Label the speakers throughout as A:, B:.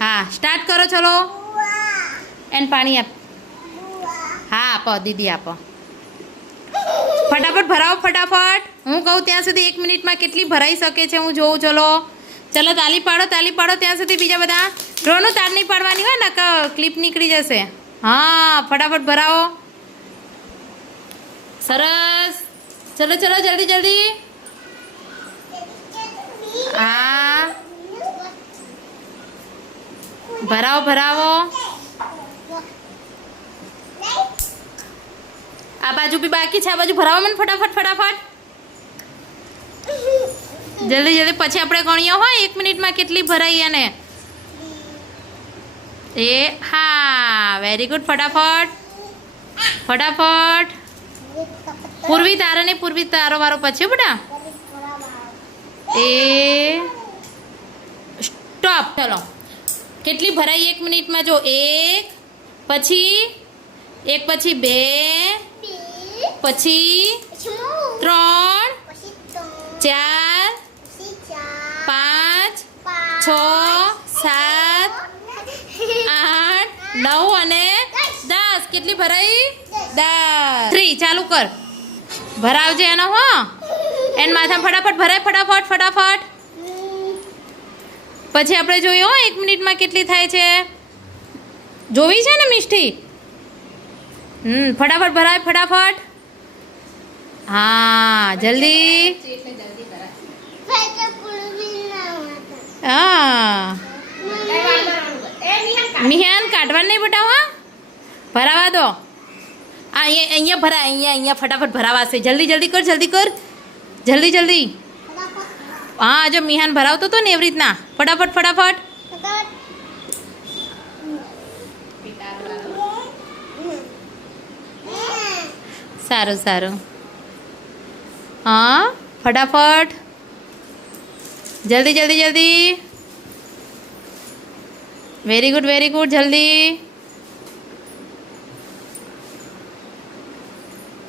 A: હા સ્ટાર્ટ કરો, ચલો. એને પાણી આપ. હા, આપો, દીદી આપો. ફટાફટ ભરાવો, ફટાફટ. હું કહું, ત્યાં સુધી એક મિનિટમાં કેટલી ભરાઈ શકે છે, હું જોઉં, ચલો. ચલો, તાલી પાડો તાલી પાડો, ત્યાં સુધી બીજા બધા. ડ્રોનું તાર નહીં પાડવાની હોય ને ક્લિપ નીકળી જશે. હા, ફટાફટ ભરાવો. સરસ. ચલો ચલો, જલ્દી જલ્દી. હા. ભરાવો ભરાવો. આ બાજુ બી બાકી છે, આ બાજુ ભરાવો મને ફટાફટ ફટાફટ. જલ્દી જલ્દી. પછી આપણે ગણીએ હોય એક મિનિટમાં કેટલી ભરાઈ અને. એ, હા વેરી ગુડ ફટાફટ. ફટાફટ. પૂર્વી તારો ને પૂર્વી તારો વારો પછી બેટા. એ. સ્ટોપ ચલો. કેટલી ભરાઈ એક મિનિટમાં? જો એક, પછી એક પછી બે, પછી ત્રણ, ચાર, પાંચ, છ, સાત, આઠ, નવ અને દસ. કેટલી ભરાઈ દસ. થ્રી ચાલુ કર. ભરાવજે એનો, હો. એન માથા ફટાફટ ભરાય, ફટાફટ ફટાફટ. પછી આપણે જોઈએ, હો, એક મિનિટમાં કેટલી થાય છે? જોવી છે ને મિષ્ટી? હમ, ફટાફટ ભરાય, ફટાફટ. હા, જલ્દી. હા. મિહાન કાઢવા નહીં બેટા હા? ભરાવા દો. આ અહીંયા અહીંયા ભરાય, અહીંયા અહીંયા ફટાફટ ભરાવાશે. જલ્દી જલ્દી કર જલ્દી કર. જલ્દી જલ્દી. હા, જો મિહાન ભરાવતો હતો ને એવી રીતના. ફટાફટ ફટાફટ. સારું સારું. હા, ફટાફટ. જલ્દી જલ્દી જલ્દી. વેરી ગુડ વેરી ગુડ જલ્દી.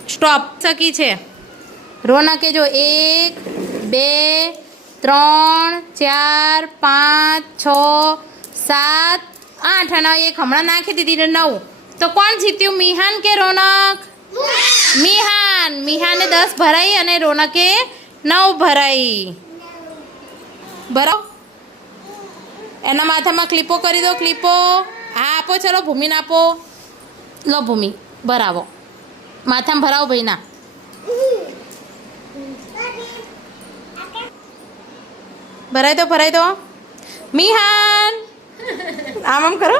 A: સ્ટોપ શકી છે. રોનકે જો એક, બે ત્રણ, ચાર, પાંચ, છ, સાત, આઠ અને એક. હમણાં નાખી દીધી ને નવ. તો કોણ જીત્યું, મિહાન કે રોનક? મિહાન. મિહાને દસ ભરાઈ અને રોનકે નવ ભરાઈ. બરાબર એના માથામાં ક્લિપો કરી દો, ક્લિપો. હા આપો, ચલો, ભૂમિને આપો. લો, ભૂમિ ભરાવો માથામાં ભરાવો ભાઈ ભરાઈ દો ભરાઈ દો મિહાન. આમ આમ કરો.